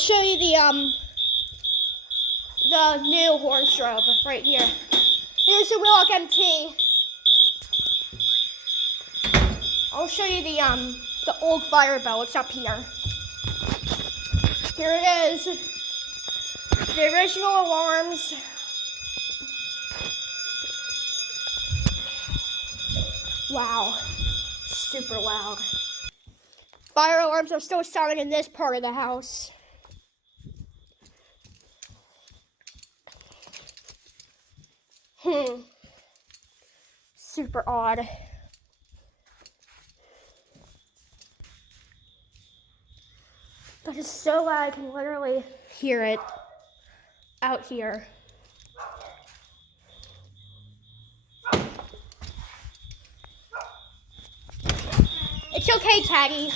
show you the new horn strobe right here. Here's the Willock MT. I'll show you the old fire bell. It's up here. Here it is. The original alarms. Wow. Super loud. Fire alarms are still sounding in this part of the house. Super odd. But it's so loud I can literally hear it out here. It's okay, Taggy.